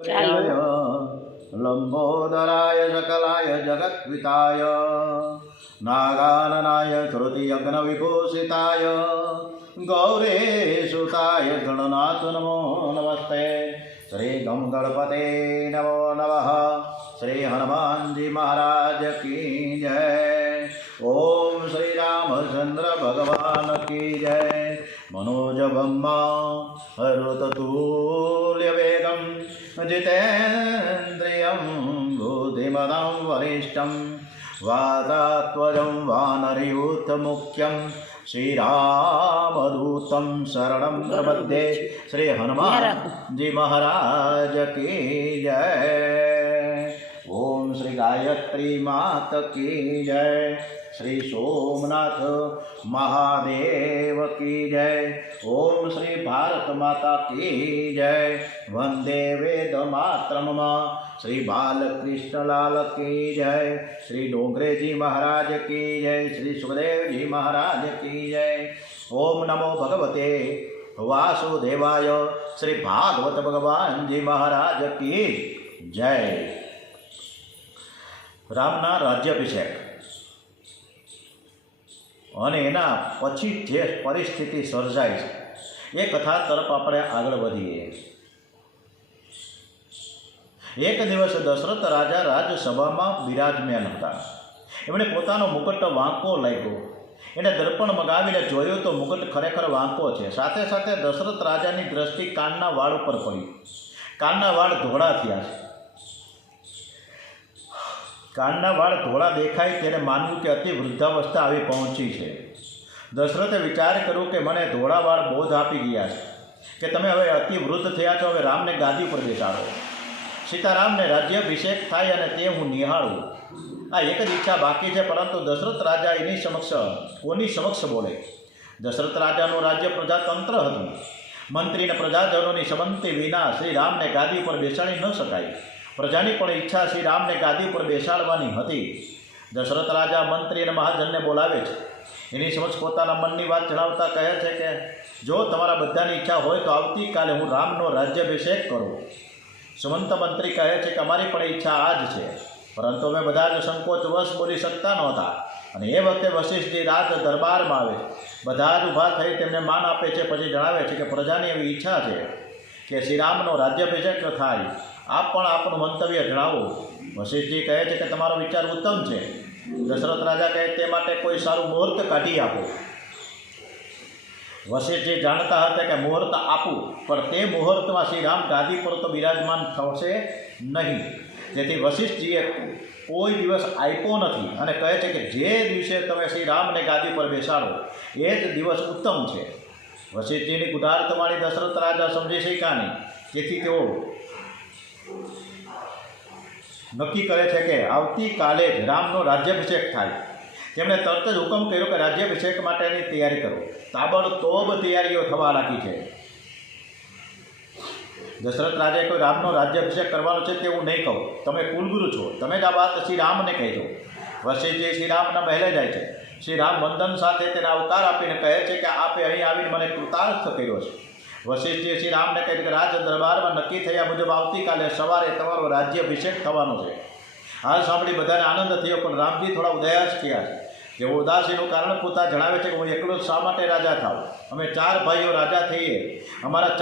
प्रियाय लंबोदराय सकलाय जगत्विताय नागाननाय श्रुतियज्ञविभूषिताय गौरीसुताय गणनाथ नमो नमस्ते। श्री गम गणपते नमो नमः। श्री हनुमान जी महाराज की जय। ओम श्री रामचंद्र भगवान की जय। मनोजवम हरुततुल्य वेगम जितेन्द्रियं बुद्धिमतां वरिष्ठं वातात्वजं वानरयूथमुख्यं श्रीरामदूतं शरणं प्रपद्ये। श्री हनुमान जी महाराज की जय। ओम श्री गायत्री मात की जय। श्री सोमनाथ महादेव की जय। ओम श्री भारत माता की जय। वंदे वेद मातरम। श्री बालकृष्ण लाल की जय। श्री डोंगरे जी महाराज की जय। श्री सुखदेव जी महाराज की जय। ओम नमो भगवते वासुदेवाय। श्री भागवत भगवान जी महाराज की जय। रामना राज्याभिषेक અને એના પછી જે પરિસ્થિતિ સર્જાય છે એ કથા તરફ આપણે આગળ વધીએ। એક દિવસ દશરથ રાજા રાજસભામાં બિરાજમાન હતા। એમણે પોતાનો મુકટ વાંકો લાગ્યો। એણે દર્પણ મગાવીને જોયું તો મુકટ ખરેખર વાંકો છે। સાથે સાથે દશરથ રાજાની દ્રષ્ટિ કાનના વાળ ઉપર પડી। કાનના વાળ ધોળા થયા છે। કાનના વાળ ધોળા દેખાય ત્યારે માનવું કે અતિ વૃદ્ધાવસ્થા આવી પહોંચી છે। દશરથે વિચાર કર્યો કે મને ધોળા વાળ બોધ આપી ગયા છે કે તમે હવે અતિ વૃદ્ધ થયા છો, હવે રામને ગાદી ઉપર બેસાડો। સીતારામને રાજ્યાભિષેક થાય અને તે હું નિહાળું, આ એક જ ઈચ્છા બાકી છે। પરંતુ દશરથ રાજા એની સમક્ષ કોની સમક્ષ બોલે? દશરથ રાજાનું રાજ્ય પ્રજાતંત્ર હતું। મંત્રી અને પ્રજાજનોની સંમતિ વિના શ્રી રામને ગાદી ઉપર બેસાડી ન શકાય। પ્રજાની પણ ઈચ્છા શ્રી રામને ગાદી ઉપર બેસાડવાની હતી। દશરથ રાજા મંત્રી અને મહાજનને બોલાવે છે। એની સમક્ષ પોતાના મનની વાત જણાવતા કહે છે કે જો તમારા બધાની ઈચ્છા હોય તો આવતીકાલે હું રામનો રાજ્યાભિષેક કરું। સુમંત મંત્રી કહે છે કે અમારી પણ ઈચ્છા આ જ છે, પરંતુ અમે બધા જ સંકોચવશ બોલી શકતા નહોતા। અને એ વખતે વશિષ્ઠજી રાજ દરબારમાં આવે, બધા જ ઊભા થઈ તેમને માન આપે છે। પછી જણાવે છે કે પ્રજાની એવી ઈચ્છા છે કે શ્રી રામનો રાજ્યાભિષેક થાય। આપ પણ આપણું મંતવ્ય જણાવો। વશિષ્ઠજી કહે છે કે તમારો વિચાર ઉત્તમ છે। દશરથ રાજા કહે તે માટે કોઈ સારું મુહૂર્ત કાઢી આપો। વશિષ્ઠજી જાણતા હતા કે મુહૂર્ત આપું, પણ તે મુહૂર્તમાં શ્રી રામ ગાદી પર તો બિરાજમાન થશે નહીં। તેથી વશિષ્ઠજીએ કોઈ દિવસ આપ્યો નથી અને કહે છે કે જે દિવસે તમે શ્રી રામને ગાદી પર બેસાડો એ જ દિવસ ઉત્તમ છે। વશિષ્ઠજીની ઉદારતવાણી દશરથ રાજા સમજી શક્યા નહીં। તેથી તેઓ નક્કી કરે છે કે આવતીકાલે જ રામનો રાજ્યાભિષેક થાય। તેમણે તરત જ હુકમ કર્યો કે રાજ્યાભિષેક માટેની તૈયારી કરો। તાબડતોબ તૈયારીઓ થવા લાગી છે। દશરથ રાજાએ કોઈ રામનો રાજ્યાભિષેક કરવાનો છે તે હું નહીં કહું, તમે કુલગુરુ છો, તમે જ આ વાત શ્રી રામને કહેજો। વશિષ્ઠજી શ્રી રામના મહેલે જાય છે। શ્રી રામ વંદન સાથે તેને આવકાર આપીને કહે છે કે આપે અહીં આવીને મને કૃતાર્થ કર્યો છે। વશિષ્ઠજીએ શ્રી રામને કહે કે રાજ દરબારમાં નક્કી થયા મુજબ આવતીકાલે સવારે તમારો રાજ્યાભિષેક થવાનો છે। આ સાંભળી બધાને આનંદ થયો, પણ રામજી થોડા ઉદાસ થયા છે। જેઓ ઉદાસીનું કારણ પૂછતા જણાવે છે કે હું એકલો શા માટે રાજા થાઉં? અમે 4 ભાઈઓ રાજા થઈએ, અમારા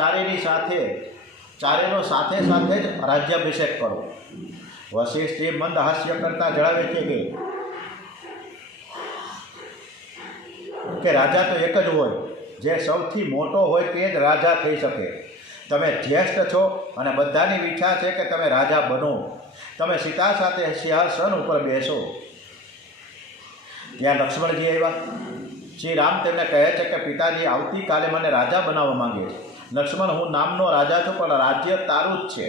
ચારેયનો સાથે સાથે જ રાજ્યાભિષેક કરો। વશિષ્ઠજી મંદ હાસ્ય કરતા જણાવે છે કે રાજા તો એક જ હોય, જે સૌથી મોટો હોય તે જ રાજા થઈ શકે। તમે જ્યેષ્ઠ છો અને બધાની ઈચ્છા છે કે તમે રાજા બનો। તમે સીતા સાથે સિંહાસન ઉપર બેસો। ત્યાં લક્ષ્મણજી આવ્યા। શ્રી રામ તેમને કહે છે કે પિતાજી આવતીકાલે મને રાજા બનાવવા માંગે છે। લક્ષ્મણ, હું નામનો રાજા છું, પણ રાજ્ય તારું જ છે।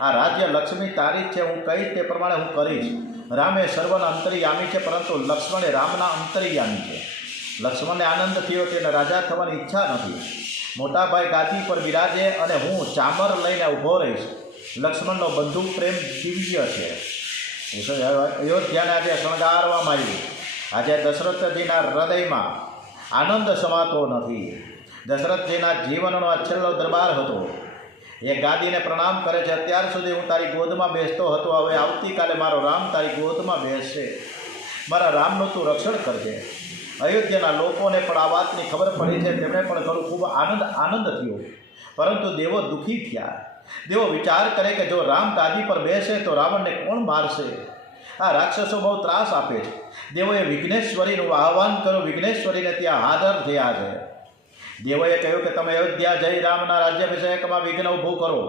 આ રાજ્ય લક્ષ્મી તારી જ છે, હું કહીશ તે પ્રમાણે હું કરીશ। રામ એ સર્વના અંતર્યામી છે, પરંતુ લક્ષ્મણ એ રામના અંતર્યામી છે। લક્ષ્મણને આનંદ થયો, તેને રાજા થવાની ઈચ્છા નથી। મોટા ભાઈ ગાદી પર બિરાજે અને હું ચામર લઈને ઊભો રહીશ। લક્ષ્મણનો બંધુ પ્રેમ દિવ્ય છે। અયોધ્યાને આજે શણગારવામાં આવ્યું। આજે દશરથજીના હૃદયમાં આનંદ સમાતો નથી। દશરથજીના જીવનનો આ છેલ્લો દરબાર હતો। એ ગાદીને પ્રણામ કરે છે, અત્યાર સુધી હું તારી ગોદમાં બેસતો હતો, હવે આવતીકાલે મારો રામ તારી ગોદમાં બેસશે, મારા રામનું તું રક્ષણ કરજે. અયોધ્યાના લોકોને પણ આ વાતની ખબર પડી છે, તેમણે પણ ઘણું ખૂબ આનંદ થયો, પરંતુ દેવો દુઃખી થયા. દેવો વિચાર કરે કે જો રામ ગાદી પર બેસે તો રાવણને કોણ મારશે? આ રાક્ષસો બહુ ત્રાસ આપે છે. દેવોએ વિઘ્નેશ્વરીનું આહ્વાન કર્યું, વિઘ્નેશ્વરીને ત્યાં હાજર થયા છે. દેવોએ કહ્યું કે તમે અયોધ્યા જઈ રામના રાજ્યાભિષેકમાં વિઘ્ન ઊભું કરો.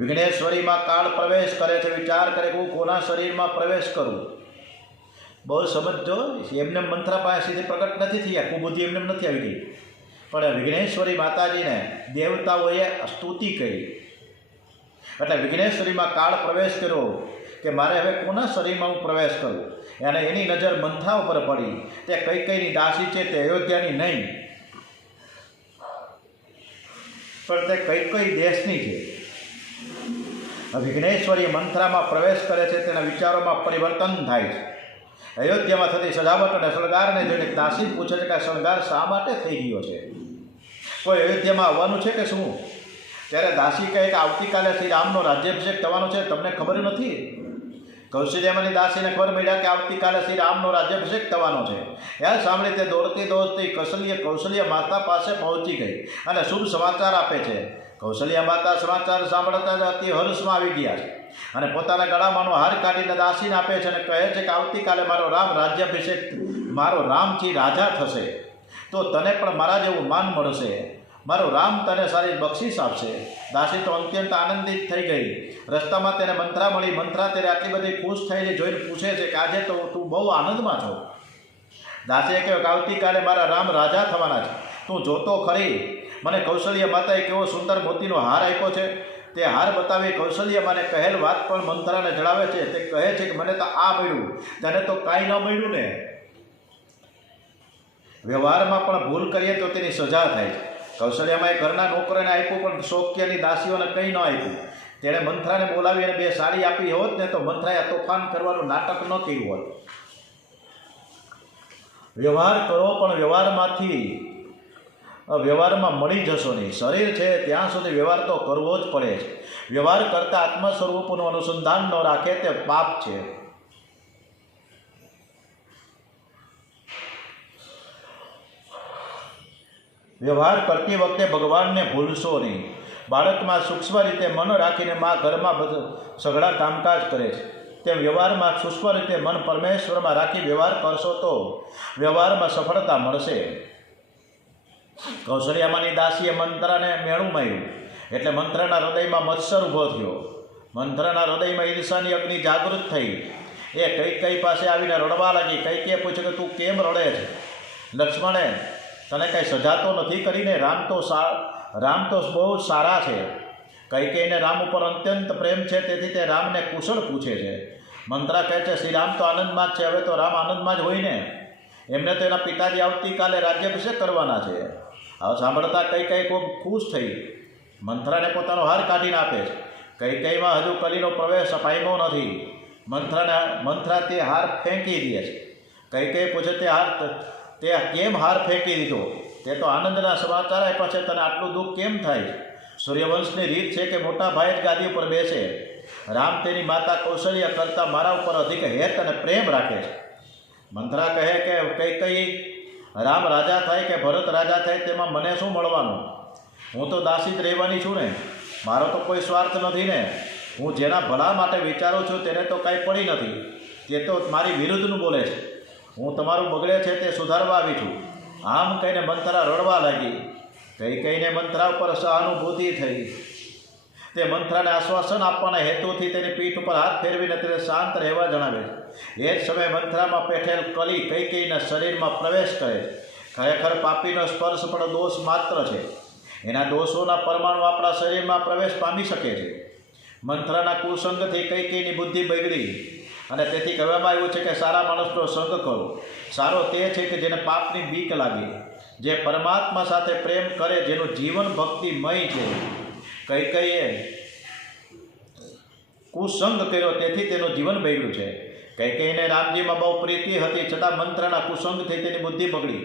વિઘ્નેશ્વરીમાં કાળ પ્રવેશ કરે છે, વિચાર કરે કે હું કોના શરીરમાં પ્રવેશ કરું. બહુ સમજો, એમને મંત્રા પાસે સીધી પ્રગટ નથી થયા, કુબુદ્ધિ એમને નથી આવી ગઈ, પણ વિઘ્નેશ્વરી માતાજીને દેવતાઓએ સ્તુતિ કરી. એટલે વિઘ્નેશ્વરીમાં કાળ પ્રવેશ કર્યો કે મારે હવે કોના શરીરમાં હું પ્રવેશ કરું. અને એની નજર મંથરા ઉપર પડી. તે કઈકઈની દાસી છે, તે અયોધ્યાની નહીં, પણ તે કઈકઈ દેશની છે. વિઘ્નેશ્વરી મંથરામાં પ્રવેશ કરે છે, તેના વિચારોમાં પરિવર્તન થાય છે. અયોધ્યામાં થતી સજાવટ અને શણગારને જોઈને દાસી પૂછે છે કે આ શણગાર શા માટે થઈ ગયો છે? કોઈ અયોધ્યામાં આવવાનું છે કે શું? ત્યારે દાસી કહે કે આવતીકાલે શ્રી રામનો રાજ્યાભિષેક થવાનો છે, તમને ખબર નથી? કૌશલ્યામાંની દાસીને ખબર મળ્યા કે આવતીકાલે શ્રી રામનો રાજ્યાભિષેક થવાનો છે. યાર સાંભળી તે દોડતી કૌશલ્ય માતા પાસે પહોંચી ગઈ અને શુભ સમાચાર આપે છે. કૌશલ્યા માતા સમાચાર સાંભળતા જ અતિ હર્ષમાં આવી ગયા છે અને પોતાના ગળામાંનો હાર કાઢીને દાસીને આપે છે અને કહે છે કે આવતીકાલે મારો રામ રાજ્યાભિષેક, મારો રામજી રાજા થશે, તો તને પણ મારા જેવું માન મળશે, મારો રામ તને સારી બક્ષિસ આપશે. દાસી તો અત્યંત આનંદિત થઈ ગઈ. રસ્તામાં તેને મંત્રા મળી. મંત્રા તેને આટલી બધી ખુશ થઈને જોઈને પૂછે છે કે આજે તો તું બહુ આનંદમાં છો. દાસીએ કહ્યું કે આવતીકાલે મારા રામ રાજા થવાના છે, તું જોતો ખરી. મને કૌશલ્ય માતાએ કેવો સુંદર મોતીનો હાર આપ્યો છે. તે હાર બતાવી કૌશલ્ય મને કહેલ વાત પણ મંત્રાને જણાવે છે. તે કહે છે કે મને તો આ મળ્યું, તને તો કાંઈ ન મળ્યું ને. વ્યવહારમાં પણ ભૂલ કરીએ તો તેની સજા થાય છે. કૌશલ્યામાં ઘરના નોકરોને આપ્યું, પણ શોક્યની દાસીઓને કંઈ ન આપ્યું. તેણે મંથરાને બોલાવી અને 2 સાડી આપી હોત ને તો મંથરાએ તોફાન કરવાનું નાટક ન કર્યું હોત. વ્યવહાર કરો, પણ વ્યવહારમાં મળી જશો નહીં. શરીર છે ત્યાં સુધી વ્યવહાર તો કરવો જ પડે છે. વ્યવહાર કરતાં આત્મ સ્વરૂપનું અનુસંધાન ન રાખે તે પાપ છે. વ્યવહાર કરતી વખતે ભગવાનને ભૂલશો નહીં. બાળકમાં સૂક્ષ્મ રીતે મન રાખીને મા ઘરમાં સઘળા કામકાજ કરે છે, તેમ વ્યવહારમાં સૂક્ષ્મ રીતે મન પરમેશ્વરમાં રાખી વ્યવહાર કરશો તો વ્યવહારમાં સફળતા મળશે. કૌશલ્યામાંની દાસીએ મંત્રાને મેણું માર્યું એટલે મંત્રાના હૃદયમાં મત્સર ઊભો થયો. મંત્રાના હૃદયમાં ઈર્ષાની અગ્નિ જાગૃત થઈ. એ કઈ પાસે આવીને રડવા લાગી. કઈકે પૂછ્યું કે તું કેમ રડે છે? લક્ષ્મણે તને કંઈ સજા તો નથી કરીને? રામ તો બહુ સારા છે. કઈકેયને રામ ઉપર અત્યંત પ્રેમ છે, તેથી તે રામને કુશળ પૂછે છે. મંત્રા કહે છે શ્રી રામ તો આનંદમાં જ છે. હવે તો રામ આનંદમાં જ હોય ને, એમને તો એના પિતાજી આવતીકાલે રાજ્યાભિષેક કરવાના છે. હવે સાંભળતા કઈ ખૂબ ખુશ થઈ. મંથરાને પોતાનો હાર કાઢીને આપે છે. કઈમાં હજુ કલીનો પ્રવેશ પામ્યો નથી. મંથરા તે હાર ફેંકી દે છે. કઈ પૂછે તે કેમ હાર ફેંકી દીધો? તે તો આનંદના સમાચાર આપ્યા છે, તને આટલું દુઃખ કેમ થાય? સૂર્યવંશની રીત છે કે મોટા ભાઈ જ ગાદી ઉપર બેસે. રામ તેની માતા કૌશલ્ય કરતાં મારા ઉપર અધિક હેત અને પ્રેમ રાખે છે. મંથરા કહે કે કઈ રામ રાજા થાય કે ભરત રાજા થાય તેમાં મને શું મળવાનું? હું તો દાસી જ રહેવાની છું ને. મારો તો કોઈ સ્વાર્થ નથી ને. હું જેના ભલા માટે વિચારું છું તેને તો કાંઈ પડી નથી. તે તો મારી વિરુદ્ધનું બોલે છે. હું તમારું બગડે છે તે સુધારવા આવી છું. આમ કહીને મંથરા રડવા લાગી. કહીને મંથરા ઉપર સહાનુભૂતિ થઈ. તે મંથરાને આશ્વાસન આપવાના હેતુથી તેની પીઠ ઉપર હાથ ફેરવીને તેને શાંત રહેવા જણાવે છે. એ જ સમયે મંથરામાં પેઠેલ કલી કઈના શરીરમાં પ્રવેશ કરે છે. ખરેખર પાપીનો સ્પર્શ પણ દોષ માત્ર છે. એના દોષોના પરમાણુ આપણા શરીરમાં પ્રવેશ પામી શકે છે. મંથરાના કુસંગથી કઈની બુદ્ધિ બગડી અને તેથી કહેવામાં આવ્યું છે કે સારા માણસનો સંગ કરો. સારો તે છે કે જેને પાપની બીક લાગે, જે પરમાત્મા સાથે પ્રેમ કરે, જેનું જીવન ભક્તિમય છે. કઈએ કુસંગ કર્યો તેથી તેનું જીવન બગડ્યું છે. કઈને રામજીમાં બહુ પ્રીતિ હતી, છતાં મંત્રના કુસંગથી તેની બુદ્ધિ બગડી.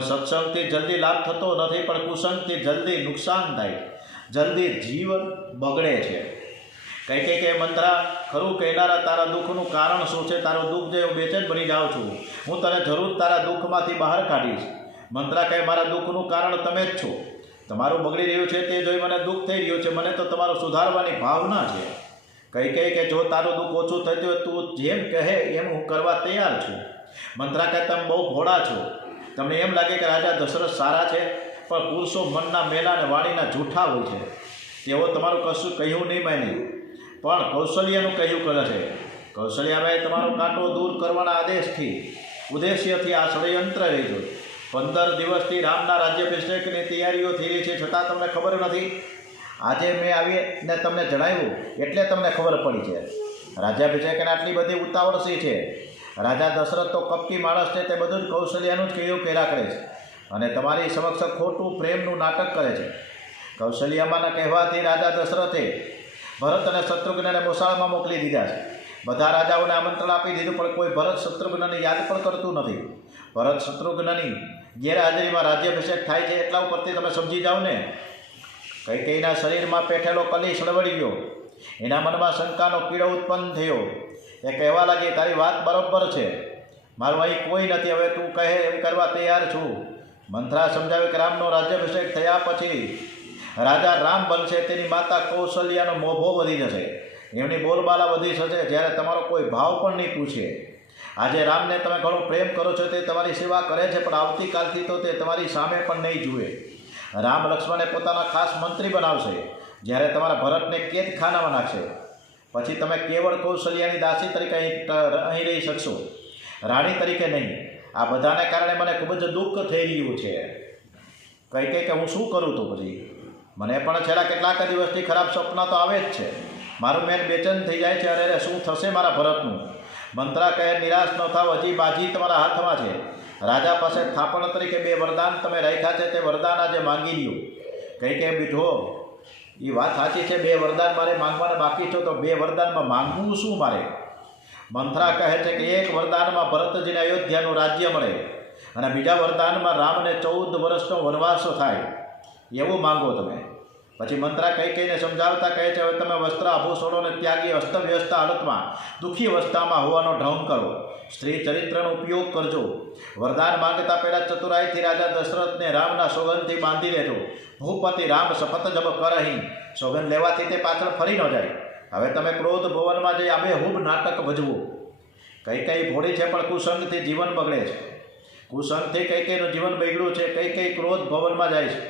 સત્સંગથી જલ્દી લાભ થતો નથી, પણ કુસંગથી જલ્દી નુકસાન થાય. જલ્દી જીવન બગડે છે. કઈ કે મંત્રા, ખરું કહેનારા, તારા દુઃખનું કારણ શું છે? તારું દુઃખ જે હું બેચેન બની જાઉં છું, હું તને જરૂર તારા દુઃખમાંથી બહાર કાઢીશ. મંત્રા કહે, મારા દુઃખનું કારણ તમે જ છો. તમારું બગડી રહ્યું છે તે જોઈ મને દુઃખ થઈ રહ્યું છે. મને તો તમારું સુધારવાની ભાવના છે. કઈ કે જો તારું દુઃખ ઓછું થતું હોય તું જેમ કહે એમ હું કરવા તૈયાર છું. મંત્રા કહે, તમે બહુ ભોળા છો. તમને એમ લાગે કે રાજા દશરથ સારા છે, પણ પુરુષો મનના મેલા અને વાણીના જૂઠા હોય છે. તેઓ તમારું કશું કહ્યું નહીં માની, પણ કૌશલ્યનું કહ્યું કરે છે. કૌશલ્યાભાઈ તમારો કાંટો દૂર કરવાના ઉદ્દેશ્યથી આ ષડયંત્ર રહેજો. 15 દિવસથી રામના રાજ્યાભિષેકની તૈયારીઓ થઈ રહી છે, છતાં તમને ખબર નથી. આજે મેં આવીને તમને જણાવ્યું એટલે તમને ખબર પડી છે. રાજ્યાભિષેકને આટલી બધી ઉતાવળ શી છે? રાજા દશરથ તો કપટી માણસ છે, તે બધું જ કૌશલ્યાનું જ કહ્યું કર્યા કરે છે અને તમારી સમક્ષ ખોટું પ્રેમનું નાટક કરે છે. કૌશલ્યામાના કહેવાથી રાજા દશરથે ભરત અને શત્રુઘ્નને મોસાળમાં મોકલી દીધા છે. બધા રાજાઓને આમંત્રણ આપી દીધું, પણ કોઈ ભરત શત્રુઘ્નને યાદ પણ કરતું નથી. ભરત શત્રુઘ્નની ગેરહાજરીમાં રાજ્યાભિષેક થાય છે, એટલા ઉપરથી તમે સમજી જાઓ ને. કૈકેયીના શરીરમાં પેઠેલો કલી સળવળી ગયો. એના મનમાં શંકાનો કીડો ઉત્પન્ન થયો. એ કહેવા લાગી, તારી વાત બરોબર છે, મારું અહીં કોઈ નથી, હવે તું કહે એમ કરવા તૈયાર છું. મંત્રા સમજાવે કે રામનો રાજ્યાભિષેક થયા પછી રાજા રામ બનશે, તેની માતા કૌશલ્યાનો મોભો વધી જશે, એમની બોલબાલા વધી જશે, જ્યારે તમારો કોઈ ભાવ પણ નહીં પૂછે. આજે રામને તમે ઘણો પ્રેમ કરો છો, તે તમારી સેવા કરે છે, પણ આવતીકાલથી તો તે તમારી સામે પણ નહીં જુએ. રામ લક્ષ્મણને પોતાના ખાસ મંત્રી બનાવશે, જ્યારે તમારા ભરતને કેદખાનામાં નાખશે. પછી તમે કેવળ કૌશલ્યાની દાસી તરીકે અહીં રહી શકશો, રાણી તરીકે નહીં. આ બધાને કારણે મને ખૂબ જ દુઃખ થઈ રહ્યું છે. કઈ કે હું શું કરું તો પછી? મને પણ છેલ્લા કેટલાક દિવસથી ખરાબ સપના તો આવે જ છે. મારું મેન બેચેન થઈ જાય છે. અરે શું થશે મારા ભરતનું? મંત્રા કહે, નિરાશ ન થાવ, હજી બાજી તમારા હાથમાં છે. રાજા પાસે થાપણ તરીકે 2 વરદાન તમે રાખ્યા છે, તે વરદાન આજે માંગી લ્યો. કઈ કે બીઠો, એ વાત સાચી છે, 2 વરદાન મારે માંગવાના બાકી છે, તો 2 વરદાનમાં માંગવું શું મારે? મંત્રા કહે છે કે એક વરદાનમાં ભરતજીને અયોધ્યાનું રાજ્ય મળે અને બીજા વરદાનમાં રામને 14 વર્ષનો વનવાસ થાય, એવું માંગો તમે. પછી મંત્રા કઈને સમજાવતા કહે છે, હવે તમે વસ્ત્ર આભૂષણોને ત્યાગી અસ્તવ્યસ્ત હાલતમાં દુઃખી અવસ્થામાં હોવાનો ઢોંગ કરો, સ્ત્રી ચરિત્રનો ઉપયોગ કરજો. વરદાન માંગતા પહેલાં ચતુરાઈથી રાજા દશરથને રામના સોગંદથી બાંધી લેજો. ભૂપતિ રામ શપથ જબ કરહીં, સોગંદ લેવાથી તે પાછળ ફરી ન જાય. હવે તમે ક્રોધ ભવનમાં જઈ આબેહૂબ નાટક ભજવો. કઈ ભોળી છે, પણ કુસંગથી જીવન બગડે છે. કુસંગથી કઈનું જીવન બગડ્યું છે. કઈ ક્રોધ ભવનમાં જાય છે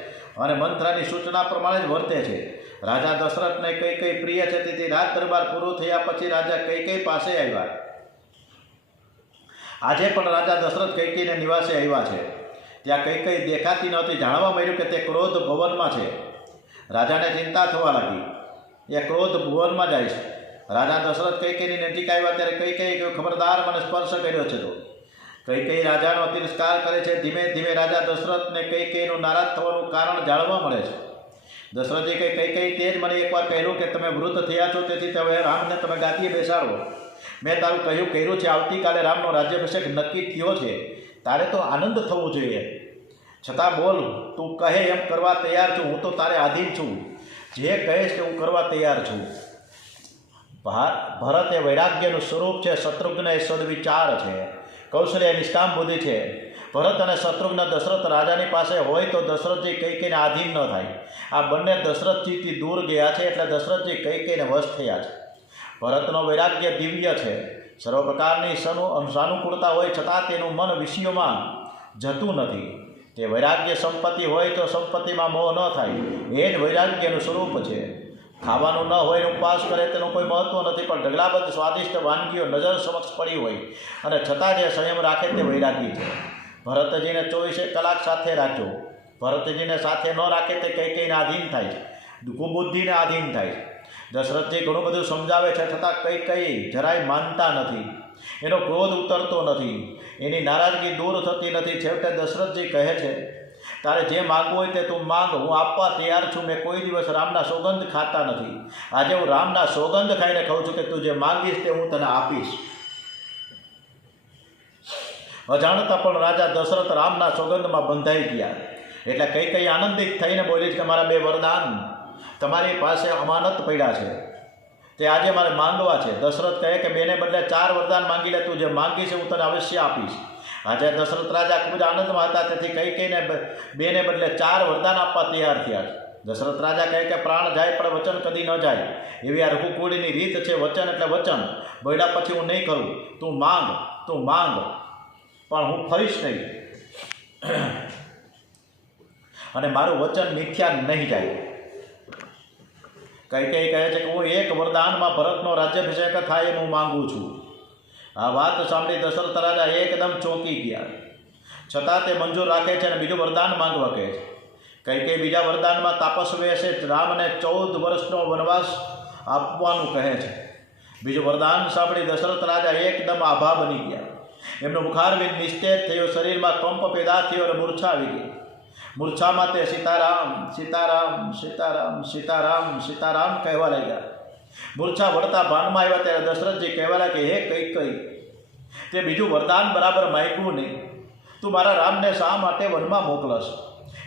અને મંત્રાની સૂચના પ્રમાણે જ વર્તે છે. રાજા દશરથને કઈ પ્રિય છે, તેથી રાજ દરબાર પૂરો થયા પછી રાજા કઈ પાસે આવ્યા. આજે પણ રાજા દશરથ કઈના નિવાસે આવ્યા છે. ત્યાં કઈ દેખાતી નહોતી. જાણવા મળ્યું કે તે ક્રોધ ભવનમાં છે. રાજાને ચિંતા થવા લાગી. એ ક્રોધ ભુવનમાં જાય છે. રાજા દશરથ કઈની નજીક આવ્યા ત્યારે કઈ ખબરદાર, મને સ્પર્શ કર્યો છે. તો કઈ રાજાનો તિરસ્કાર કરે છે. ધીમે ધીમે રાજા દશરથને કઈનું નારાજ થવાનું કારણ જાણવા મળે છે. દશરથજી કઈ તે જ મને એકવાર કહેલું કે તમે વૃદ્ધ થયા છો, તેથી હવે રામને તમે ગાદીએ બેસાડો. મેં તારું કહ્યું છે, આવતીકાલે રામનો રાજ્યાભિષેક નક્કી થયો છે, તારે તો આનંદ થવો જોઈએ. છતાં બોલ, તું કહે એમ કરવા તૈયાર છું. હું તો તારે આધીન છું. જે કહેશ કે હું કરવા તૈયાર છું. ભરત એ વૈરાગ્યનું સ્વરૂપ છે. શત્રુઘ્ન એ સદવિચાર છે. કૌશલ્ય નિષ્કામ બુદ્ધિ છે. ભરત અને શત્રુઘ્ન દશરથ રાજાની પાસે હોય તો દશરથજી કઈકઈને આધીન ન થાય. આ બંને દશરથજીથી દૂર ગયા છે, એટલે દશરથજી કઈકઈને વશ થયા છે. ભરતનો વૈરાગ્ય દિવ્ય છે. સર્વ પ્રકારની સાનુકૂળતા હોય છતાં તેનું મન વિષયોમાં જતું નથી. તે વૈરાગ્ય સંપત્તિ હોય તો સંપત્તિમાં મોહ ન થાય, એ જ વૈરાગ્યનું સ્વરૂપ છે. ખાવાનું ન હોય ઉપવાસ કરે તેનું કોઈ મહત્ત્વ નથી, પણ ઢગલાબંધ સ્વાદિષ્ટ વાનગીઓ નજર સમક્ષ પડી હોય અને છતાં જે સંયમ રાખે તે વૈરાગી છે. ભરતજીને 24 કલાક સાથે રાખજો. ભરતજીને સાથે ન રાખે તે કઈના આધીન થાય છે, કુબુદ્ધિને આધીન થાય છે. દશરથજી ઘણું બધું સમજાવે છે, છતાં કઈ જરાય માનતા નથી. એનો ક્રોધ ઉતરતો નથી, એની નારાજગી દૂર થતી નથી. છેવટે દશરથજી કહે છે, તારે જે માગવું હોય તે તું માંગ, હું આપવા તૈયાર છું. મેં કોઈ દિવસ રામના સોગંદ ખાતા નથી. આજે હું રામના સોગંદ ખાઈને કહું છું કે તું જે માંગીશ તે હું તને આપીશ. અજાણતા પણ રાજા દશરથ રામના સોગંદમાં બંધાઈ ગયા. એટલે કઈ આનંદિત થઈને બોલી કે મારા 2 વરદાન તમારી પાસે અમાનત પડ્યા છે, તે આજે મારે માંગવા છે. દશરથ કહે કે બેને બદલે 4 વરદાન માંગી લે, તું જે માંગીશ હું તને અવશ્ય આપીશ. આજે દશરથ રાજા ખૂબ જ આનંદમાં હતા, તેથી કૈકેયીને બેને બદલે 4 વરદાન આપવા તૈયાર થયા. દશરથ રાજા કહે કે પ્રાણ જાય પણ વચન કદી ન જાય, એવી આ રઘુકુળની રીત છે. વચન એટલે વચન, બોલ્યા પછી હું નહીં કરું. તું માંગ પણ હું ફરીશ નહીં, અને મારું વચન મિથ્યા નહીં જાય. કૈકેયી કહે છે કે હું 1 વરદાનમાં ભરતનો રાજ્યાભિષેક થાય એમ હું માંગુ છું. આ વાત સાંભળી દશરથ રાજા એકદમ ચોંકી ગયા, છતાં તે મંજૂર રાખે છે અને બીજું વરદાન માંગવા કહે છે. કૈકેયી બીજા વરદાનમાં તાપસ વેશે રામને 14 વર્ષનો વનવાસ આપવાનું કહે છે. બીજું વરદાન સાંભળી દશરથ રાજા એકદમ આભા બની ગયા. એમનું મુખારવિંદ નિસ્તેજ થયું, શરીરમાં કંપ પેદા થયો અને મૂર્છા આવી ગઈ. મૂર્છામાં તે સીતારામ સીતારામ સીતારામ સીતારામ સીતારામ કહેવા લાગ્યા. મૂર્છા વળતા ભાનમાં આવ્યા ત્યારે દશરથજી કહેવા લાગ્યા, હે કૈકેયી, તે બીજું વરદાન બરાબર માંગ્યું નહીં. તું મારા રામને શા માટે વનમાં મોકલશ?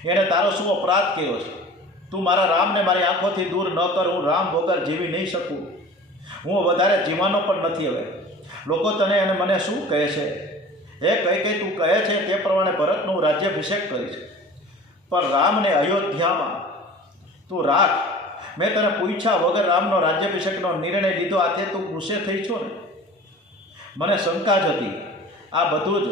એણે તારો શું અપરાધ કર્યો છે? તું મારા રામને મારી આંખોથી દૂર ન કર. હું રામ વગર જીવી નહીં શકું. હું વધારે જીવવાનો પણ નથી. હવે લોકો તને અને મને શું કહે છે? હે કૈકેયી, તું કહે છે તે પ્રમાણે ભરતનું રાજ્યાભિષેક કરીશ, પણ રામને અયોધ્યામાં તું રાખ. મેં તને પૂછ્યા વગર રામનો રાજ્યાભિષેકનો નિર્ણય લીધો, આથી તું ગુસ્સે થઈ છો ને? મને શંકા જ હતી. આ બધું જ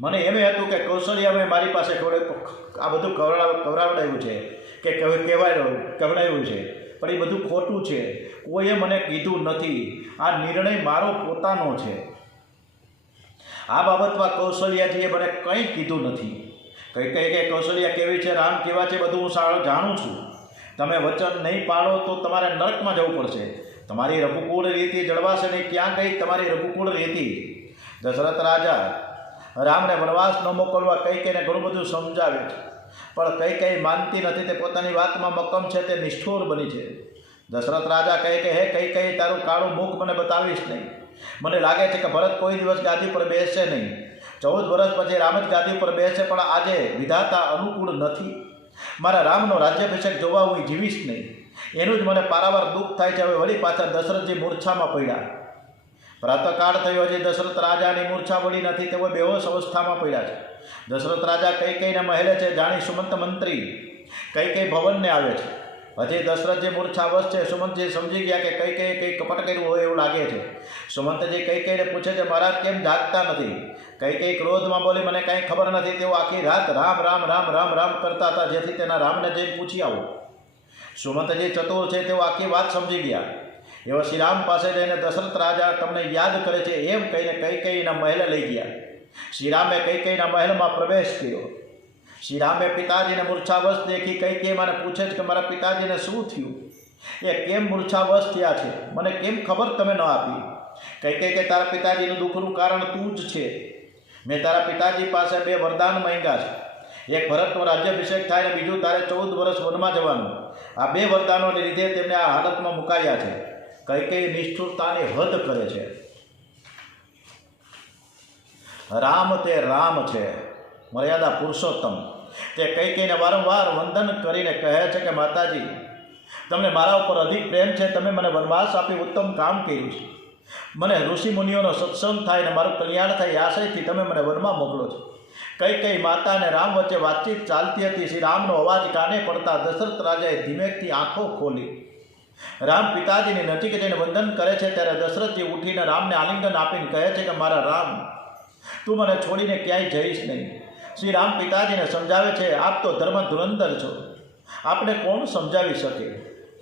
મને એમ હતું કે કૌશલ્યાએ મારી પાસે આ બધું કવરાવડાવ્યું છે કે કહેવાયું છે, પણ એ બધું ખોટું છે. કોઈએ મને કીધું નથી. આ નિર્ણય મારો પોતાનો છે. આ બાબતમાં કૌશલ્યાજીએ મને કંઈ કીધું નથી. કૈકેયી કે કૌશલ્યા કેવી છે, રામ કેવા છે, બધું હું જાણું છું. તમે વચન નહીં પાડો તો તમારે નરકમાં જવું પડશે. તમારી રઘુકુળ રીતિ જળવાશે નહીં. ક્યાં ગઈ તમારી રઘુકુળ રીતિ? દશરથ રાજા રામને વનવાસ ન મોકલવા કૈકેયીને ઘણું બધું સમજાવે છે, પણ કૈકેયી માનતી નથી. તે પોતાની વાતમાં મક્કમ છે, તે નિષ્ઠુર બની છે. દશરથ રાજા કહે કે હે કૈકેયી, તારું કાળું મુખ મને બતાવીશ નહીં. મને લાગે છે કે ભરત કોઈ દિવસ ગાદી પર બેસશે નહીં. 14 વર્ષ પછી રામ જ ગાદી પર બેસે, પણ આજે વિધાતા અનુકૂળ નથી. મારા રામનો રાજ્યાભિષેક જોવા હું જીવીશ નહીં. એનું જ મને પારાવાર દુઃખ થાય છે. હવે વળી પાછા દશરથજી મૂર્છામાં પડ્યા. પ્રાતઃકાળ થયો, હજી દશરથ રાજાની મૂર્છા વળી નથી. તેઓ બેહોશ અવસ્થામાં પડ્યા છે. દશરથ રાજા કૈકેયીને મહેલે છે. જાણી સુમંત મંત્રી કૈકેયી ભવનને આવે છે. હજી દશરથજી મૂર્છાવશ છે. સુમંતજી સમજી ગયા કે કૈકેયી કંઈ કપટ કર્યું હોય એવું લાગે છે. સુમંતજી કૈકેયીને પૂછે છે, મહારાજ કેમ જાગતા નથી? કૈકેયી ક્રોધમાં બોલી, મને કાંઈ ખબર નથી. તેઓ આખી રાત રામ રામ રામ રામ રામ કરતા હતા, જેથી તેના રામને જઈને પૂછી આવો. સુમંતજી ચતુર છે, તેઓ આખી વાત સમજી ગયા. એવા શ્રીરામ પાસે જઈને દશરથ રાજા તમને યાદ કરે છે એમ કહીને કૈકેયીના મહેલે લઈ ગયા. શ્રીરામે કૈકેયીના મહેલમાં પ્રવેશ કર્યો. શ્રીરામે પિતાજીને મૂર્છાવશ દેખી કૈકેયી મને પૂછે છે કે મારા પિતાજીને શું થયું? એ કેમ મૂર્છાવશ થયા છે? મને કેમ ખબર તમે ન આપી? કૈકેયી કે તારા પિતાજીનું દુઃખનું કારણ તું જ છે. મેં તારા પિતાજી પાસે 2 વરદાન માંગ્યા છે. એક ભરતનો રાજ્યાભિષેક થાય અને બીજું તારે 14 વર્ષ વનમાં જવાનું. આ 2 વરદાનોને લીધે તેમને આ હાલતમાં મુકાયા છે. કૈકેયી નિષ્ઠુરતાની હદ કરે છે. રામ તે રામ છે, મર્યાદા પુરુષોત્તમ. તે કૈકેયીને વારંવાર વંદન કરીને કહે છે કે માતાજી, તમને મારા ઉપર અધિક પ્રેમ છે. તમે મને વનવાસ આપી ઉત્તમ કામ કર્યું છે. મને ઋષિમુનિઓનો સત્સંગ થાય અને મારું કલ્યાણ થાય આશયથી તમે મને વનમાં મોકલો છો. કૈકેયી માતા અને રામ વચ્ચે વાતચીત ચાલતી હતી. શ્રી રામનો અવાજ કાને પડતા દશરથ રાજાએ ધીમેકથી આંખો ખોલી. રામ પિતાજીની નજીક જઈને વંદન કરે છે ત્યારે દશરથજી ઉઠીને રામને આલિંગન આપીને કહે છે કે મારા રામ, તું મને છોડીને ક્યાંય જઈશ નહીં. શ્રી રામ પિતાજીને સમજાવે છે, આપ તો ધર્મ ધુરંધર છો. આપને કોણ સમજાવી શકે?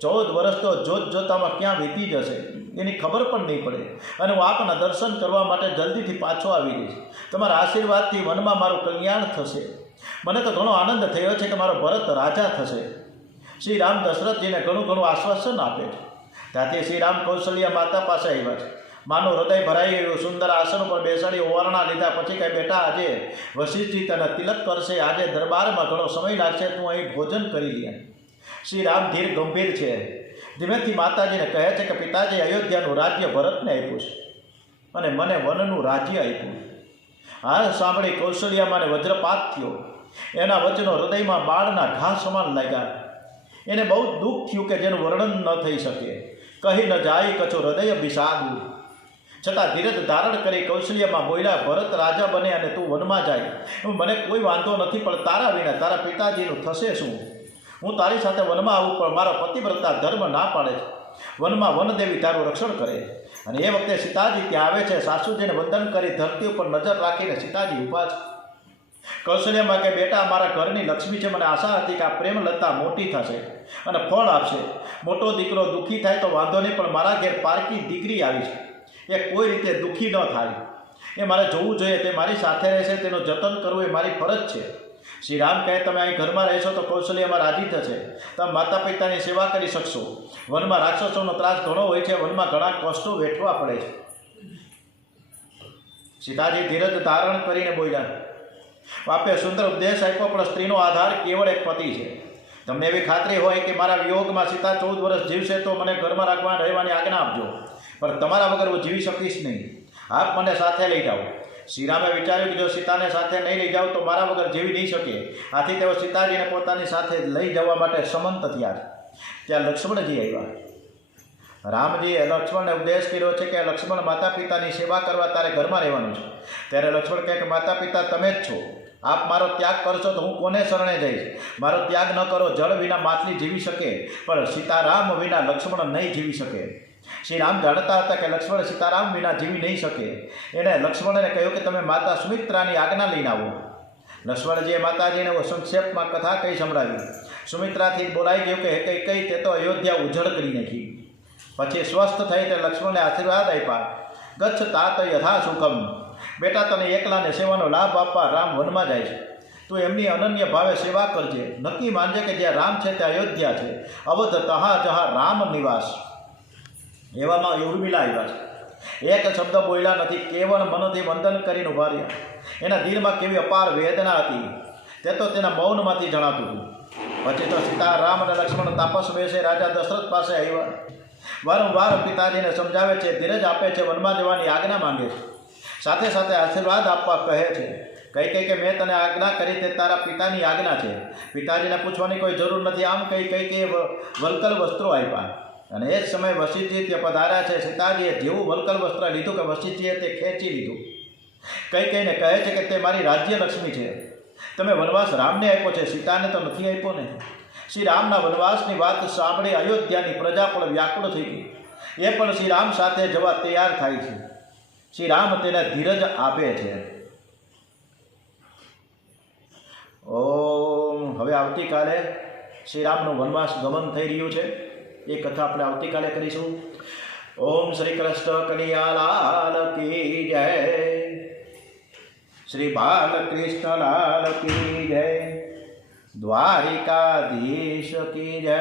14 વર્ષ તો જોતામાં ક્યાં વીતી જશે એની ખબર પણ નહીં પડે. અને હું આપના દર્શન કરવા માટે જલ્દીથી પાછો આવી જઈશ. તમારા આશીર્વાદથી વનમાં મારું કલ્યાણ થશે. મને તો ઘણો આનંદ થયો છે કે મારો ભરત રાજા થશે. શ્રી રામ દશરથજીને ઘણું આશ્વાસન આપે છે. ત્યાંથી શ્રી રામ કૌશલ્યા માતા પાસે આવ્યા છે. માનું હૃદય ભરાઈ ગયું. સુંદર આસન ઉપર બેસાડી ઓવારણા લીધા. પછી કહે, બેટા, આજે વશિષ્ઠજી તને તિલક કરશે. આજે દરબારમાં ઘણો સમય લાગશે, તું અહીં ભોજન કરી લે. શ્રી રામ ધીર ગંભીર છે. ધીમેથી માતાજીને કહે છે કે પિતાજી, અયોધ્યાનું રાજ્ય ભરતને આપ્યું છે અને મને વનનું રાજ્ય આપ્યું. આ સાંભળી કૌશલ્યામાને વજ્રપાત થયો. એના વચનો હૃદયમાં બાળના ઘા સમાન લાગ્યા. એને બહુ દુઃખ થયું કે જેનું વર્ણન ન થઈ શકે. કહી ન જાય કછો હૃદય વિષાદુ. છતાં ધીરજ ધારણ કરી કૌશલ્યમાં બોલ્યા, ભરત રાજા બને અને તું વનમાં જાય, મને કોઈ વાંધો નથી, પણ તારા વિના તારા પિતાજીનું થશે શું? હું તારી સાથે વનમાં આવું, પણ મારો પતિવ્રતા ધર્મ ના પાડે છે. વનમાં વનદેવી તારું રક્ષણ કરે. અને એ વખતે સીતાજી ત્યાં આવે છે. સાસુજીને વંદન કરી ધરતી ઉપર નજર રાખીને સીતાજી ઊભા છે. કૌશલ્યમાં કે બેટા, મારા ઘરની લક્ષ્મી છે, મને આશા હતી કે આ પ્રેમલતા મોટી થશે અને ફળ આપશે. મોટો દીકરો દુઃખી થાય તો વાંધો નહીં, પણ મારા ઘેર પારકી દીકરી આવી છે, એ કોઈ રીતે દુઃખી ન થાય એ મારે જોવું જોઈએ. તે મારી સાથે રહેશે, તેનું જતન કરવું એ મારી ફરજ છે. શ્રી રામ કહે, તમે અહીં ઘરમાં રહેશો તો કૌશલ્યમાં રાજી થશે. તમે માતા પિતાની સેવા કરી શકશો. વનમાં રાક્ષસોનો ત્રાસ ઘણો હોય છે, વનમાં ઘણા કષ્ટો વેઠવા પડે છે. સીતાજી ધીરજ ધારણ કરીને બોલ્યા, બાપે સુંદર ઉપદેશ આપ્યો, પણ સ્ત્રીનો આધાર કેવળ એક પતિ છે. તમને એવી ખાતરી હોય કે મારા વિયોગમાં સીતા 14 વર્ષ જીવશે તો મને ઘરમાં રાખવા રહેવાની આજ્ઞા આપજો, પણ તમારા વગર હું જીવી શકીશ નહીં. આપ મને સાથે લઈ જાઓ. શ્રીરામે વિચાર્યું કે જો સીતાને સાથે નહીં લઈ જાઓ તો મારા વગર જીવી નહીં શકે. આથી તેઓ સીતાજીને પોતાની સાથે લઈ જવા માટે સંમત થયા. ત્યાં લક્ષ્મણજી આવ્યા. રામજીએ લક્ષ્મણને ઉપદેશ કર્યો છે કે લક્ષ્મણ, માતા પિતાની સેવા કરવા તારે ઘરમાં રહેવાનું છે. ત્યારે લક્ષ્મણ કહે કે માતા પિતા તમે જ છો. આપ મારો ત્યાગ કરશો તો હું કોને શરણે જઈશ? મારો ત્યાગ ન કરો. જળ વિના માછલી જીવી શકે, પણ સીતારામ વિના લક્ષ્મણ નહીં જીવી શકે. શ્રી રામ જાણતા હતા કે લક્ષ્મણ સીતારામ વિના જીવી નહીં શકે. એણે લક્ષ્મણને કહ્યું કે તમે માતા સુમિત્રાની આજ્ઞા લઈને આવો. લક્ષ્મણજીએ માતાજીને સંક્ષેપમાં કથા કહી સંભળાવી. સુમિત્રાથી બોલાઈ ગયું કે કઈ તે તો અયોધ્યા ઉજળ કરી નાખી. પછી સ્વસ્થ થઈ તે લક્ષ્મણને આશીર્વાદ આપ્યા. ગચ્છ તાત યથા સુખમ. બેટા, તને એકલાને સેવાનો લાભ આપવા રામ વનમાં જાય છે. તું એમની અનન્ય ભાવે સેવા કરજે. નક્કી માનજે કે જ્યાં રામ છે ત્યાં અયોધ્યા છે. અવધ તહા જહા રામ નિવાસ. એવામાં ઉર્મિલા આવ્યા છે. એક શબ્દ બોલ્યા નથી, કેવળ મનથી વંદન કરીને ઉભા રહ્યા. એના દિલમાં કેવી અપાર વેદના હતી તે તો તેના મૌનમાંથી જણાતું હતું. પછી તો સીતા, રામ અને લક્ષ્મણ તાપસ બેસે રાજા દશરથ પાસે આવ્યા. વારંવાર પિતાજીને સમજાવે છે, ધીરજ આપે છે, વનમાં જવાની આજ્ઞા માંગે છે. સાથે સાથે આશીર્વાદ આપવા કહે છે. કઈ કે મેં તને આજ્ઞા કરી તે તારા પિતાની આજ્ઞા છે. પિતાજીને પૂછવાની કોઈ જરૂર નથી. આમ કઈ વલ્કલ વસ્ત્રો આપ્યા. અને એ જ સમયે વશિષ્ઠજી તે પધાર્યા છે. સીતાજીએ જેવું વલ્કલ વસ્ત્ર લીધું કે વશિષ્ઠજીએ તે ખેંચી લીધું. કહીને કહે છે કે તે મારી રાજ્ય લક્ષ્મી છે. તમે વનવાસ રામને આપ્યો છે, સીતાને તો નથી આપ્યો ને. શ્રી રામના વનવાસની વાત સાંભળી અયોધ્યાની પ્રજા પણ વ્યાકુળ થઈ ગઈ. એ પણ શ્રી રામ સાથે જવા તૈયાર થાય છે. શ્રી રામ તેને ધીરજ આપે છે. ઓમ. હવે આવતીકાલે શ્રી રામનું વનવાસ ગમન થઈ રહ્યું છે. એ કથા આપણે આવતીકાલે કરીશું. ઓમ શ્રી કૃષ્ણ કનૈયાલાલ કી જય. શ્રી બાલકૃષ્ણ લાલ કી જય. દ્વારિકાધીશ કી જય.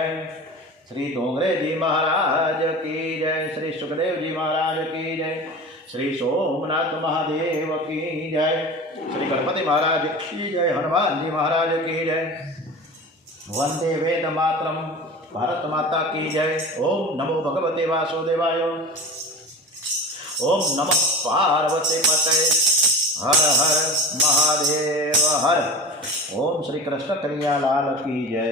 શ્રી ડોંગરેજી મહારાજ કી જય. શ્રી સુખદેવજી મહારાજ કી જય. શ્રી સોમનાથ મહાદેવ કી જય. શ્રી ગણપતિ મહારાજ કી જય. હનુમાનજી મહારાજ કી જય. વંદે વેદ માતરમ. ભારત માતા કી જય. ઓમ નમો ભગવતે વાસુદેવાય. ઓમ નમઃ પાર્વતી પતય. હર હર મહાદેવ હર. ઓમ શ્રી કૃષ્ણ કનૈયાલાલ કી જય.